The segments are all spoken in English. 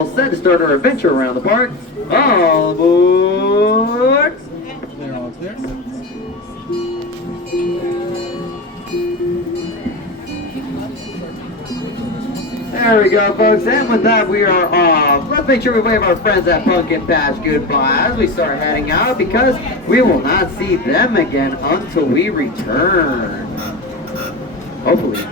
All set to start our adventure around the park. All aboard! They're all clear. There we go, folks. And with that, we are off. Let's make sure we wave our friends at Pumpkin Patch goodbye as we start heading out because we will not see them again until we return. Hopefully.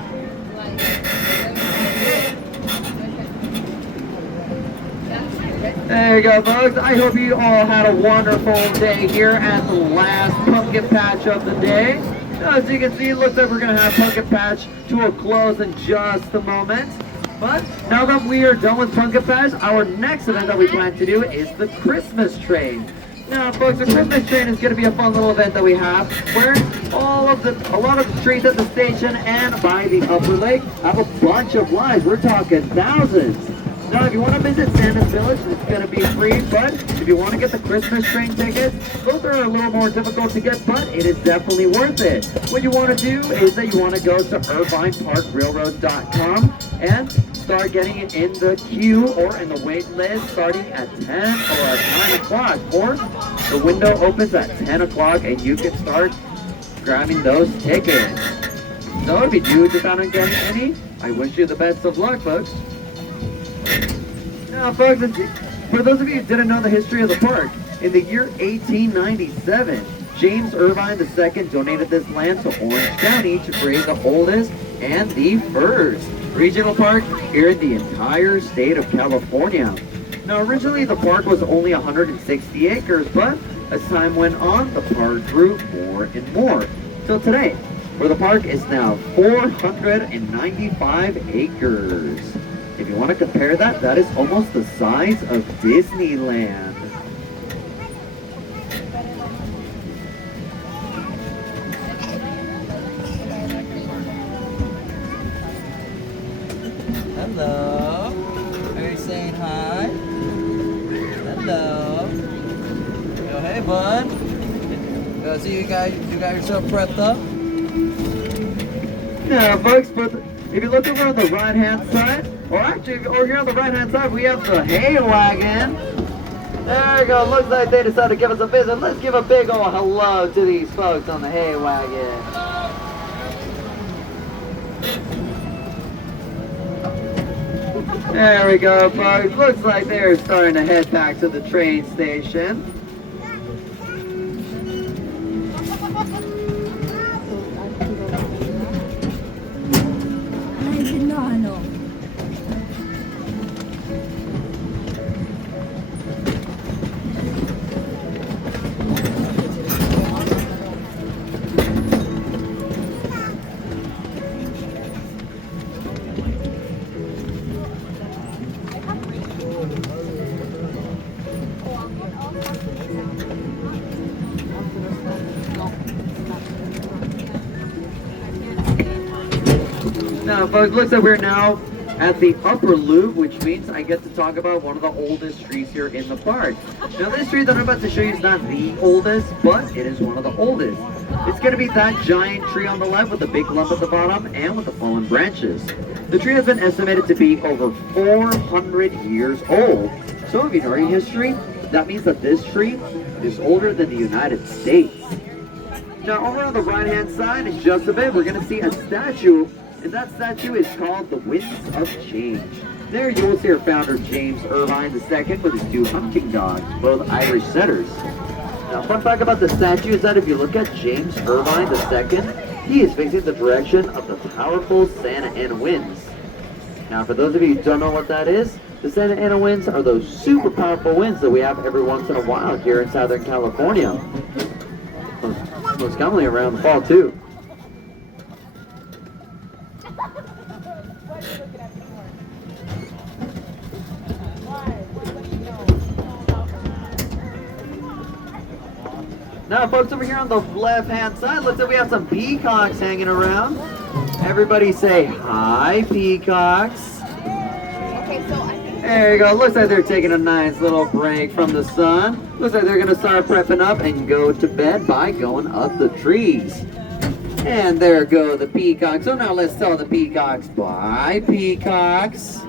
There you go, folks. I hope you all had a wonderful day here at the last Pumpkin Patch of the day. As you can see, it looks like we're going to have Pumpkin Patch to a close in just a moment. But now that we are done with Pumpkin Patch, our next event that we plan to do is the Christmas Train. Now, folks, the Christmas Train is going to be a fun little event that we have where a lot of the trees at the station and by the upper lake have a bunch of lights. We're talking thousands. Now, if you want to visit Santa's Village, it's going to be free, but if you want to get the Christmas train tickets, those are a little more difficult to get, but it is definitely worth it. What you want to do is that you want to go to irvineparkrailroad.com and start getting it in the queue or in the wait list starting at 10 or at 9 o'clock, or the window opens at 10 o'clock and you can start grabbing those tickets. So if you do decide on getting any, I wish you the best of luck, folks. Now, folks, for those of you who didn't know the history of the park, in the year 1897, James Irvine II donated this land to Orange County to create the oldest and the first regional park here in the entire state of California. Now, originally the park was only 160 acres, but as time went on, the park grew more and more. Till today, where the park is now 495 acres. If you want to compare that, that is almost the size of Disneyland. Hello. Are you saying hi? Hello. Oh, hey, bud. So you got yourself prepped up? Now, folks, if you look over on the right-hand side, or actually, over here on the right-hand side, we have the hay wagon. There we go. Looks like they decided to give us a visit. Let's give a big old hello to these folks on the hay wagon. There we go, folks. Looks like they're starting to head back to the train station. Now, folks, looks like we're now at the upper loop, which means I get to talk about one of the oldest trees here in the park. Now, this tree that I'm about to show you is not the oldest, but it is one of the oldest. It's going to be that giant tree on the left with the big lump at the bottom and with the fallen branches. The tree has been estimated to be over 400 years old. So if you know your history, that means that this tree is older than the United States. Now, over on the right-hand side, in just a bit, we're going to see a statue. And that statue is called the Winds of Change. There you will see our founder, James Irvine II, with his two hunting dogs, both Irish setters. Now, fun fact about the statue is that if you look at James Irvine II, he is facing the direction of the powerful Santa Ana winds. Now, for those of you who don't know what that is, the Santa Ana winds are those super powerful winds that we have every once in a while here in Southern California. Most commonly around the fall, too. Now, folks, over here on the left-hand side, looks like we have some peacocks hanging around. Everybody say hi, peacocks. There you go. Looks like they're taking a nice little break from the sun. Looks like they're going to start prepping up and go to bed by going up the trees. And there go the peacocks. So now let's tell the peacocks bye, peacocks.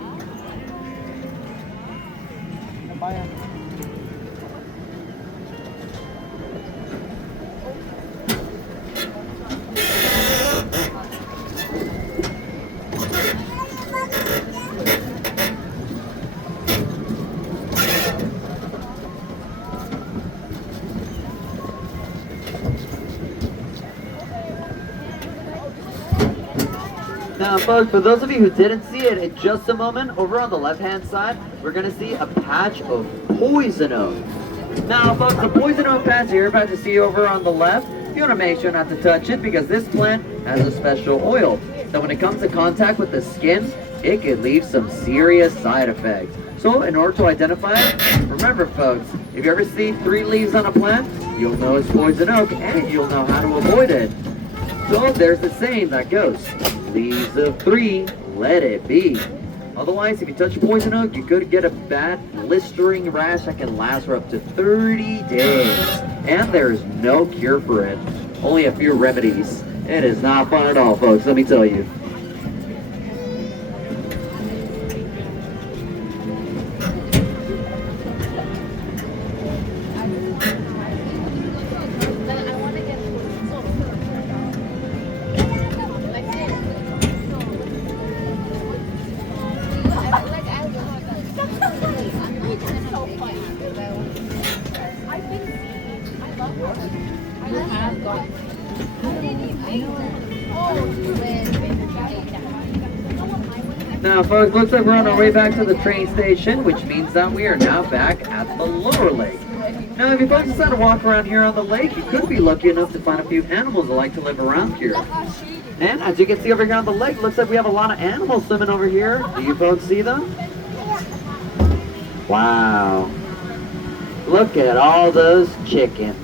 Now, folks, for those of you who didn't see it, in just a moment, over on the left-hand side, we're going to see a patch of poison oak. Now, folks, the poison oak patch you're about to see over on the left, you want to make sure not to touch it because this plant has a special oil. So when it comes to contact with the skin, it can leave some serious side effects. So in order to identify it, remember, folks, if you ever see 3 leaves on a plant, you'll know it's poison oak and you'll know how to avoid it. So there's the saying that goes, leaves of 3, let it be. Otherwise, if you touch poison oak, you could get a bad blistering rash that can last for up to 30 days. And there's no cure for it, only a few remedies. It is not fun at all, folks, let me tell you. Now, folks, looks like we're on our way back to the train station, which means that we are now back at the lower lake. Now, if you folks decide to walk around here on the lake, you could be lucky enough to find a few animals that like to live around here. And as you can see over here on the lake, looks like we have a lot of animals swimming over here. Do you folks see them? Wow. Look at all those chickens.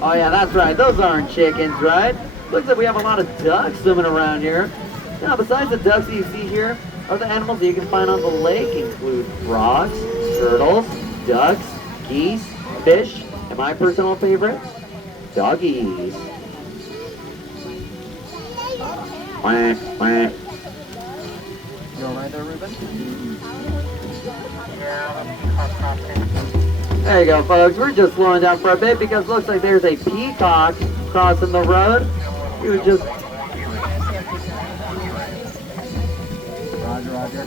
Oh yeah, that's right. Those aren't chickens, right? Looks like we have a lot of ducks swimming around here. Now, besides the ducks that you see here, other animals that you can find on the lake include frogs, turtles, ducks, geese, fish, and my personal favorite, doggies. Quack, quack. You alright there, Ruben? There you go, folks. We're just slowing down for a bit because it looks like there's a peacock crossing the road. He was just... Roger.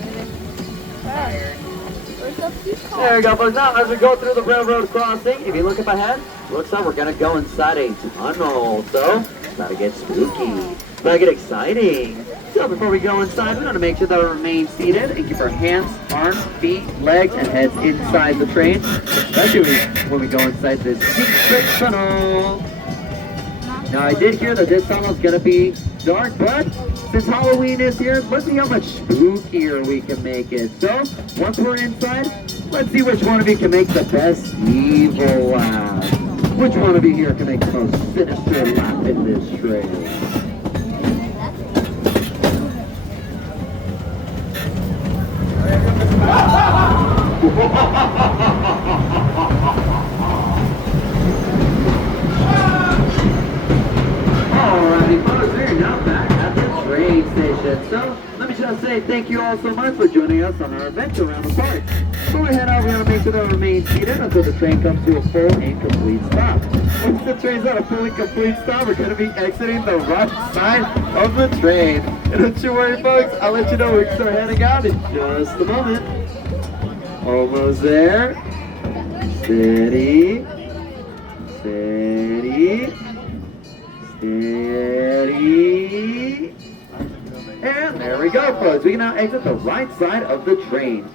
There you go, folks. Now, as we go through the railroad crossing, if you look up ahead, looks like we're going to go inside a tunnel. So, it's about to get spooky. It's about to get exciting. So, before we go inside, we want to make sure that we remain seated and keep our hands, arms, feet, legs, and heads inside the train, especially when we go inside this secret tunnel. Now, I did hear that this tunnel is going to be dark, but since Halloween is here, let's see how much spookier we can make it. So, once we're inside, let's see which one of you can make the best evil laugh. Which one of you here can make the most sinister laugh in this train? Alrighty, folks, we're now back at the train station. So, let me just say thank you all so much for joining us on our adventure around the park. Before we head out, we want to make sure that we remain seated until the train comes to a full and complete stop. Once the train's at a full and complete stop, we're going to be exiting the right side of the train. And don't you worry, folks, I'll let you know when we start heading out in just a moment. Almost there. Steady. Steady. Steady. And there we go, folks. We can now exit the right side of the train.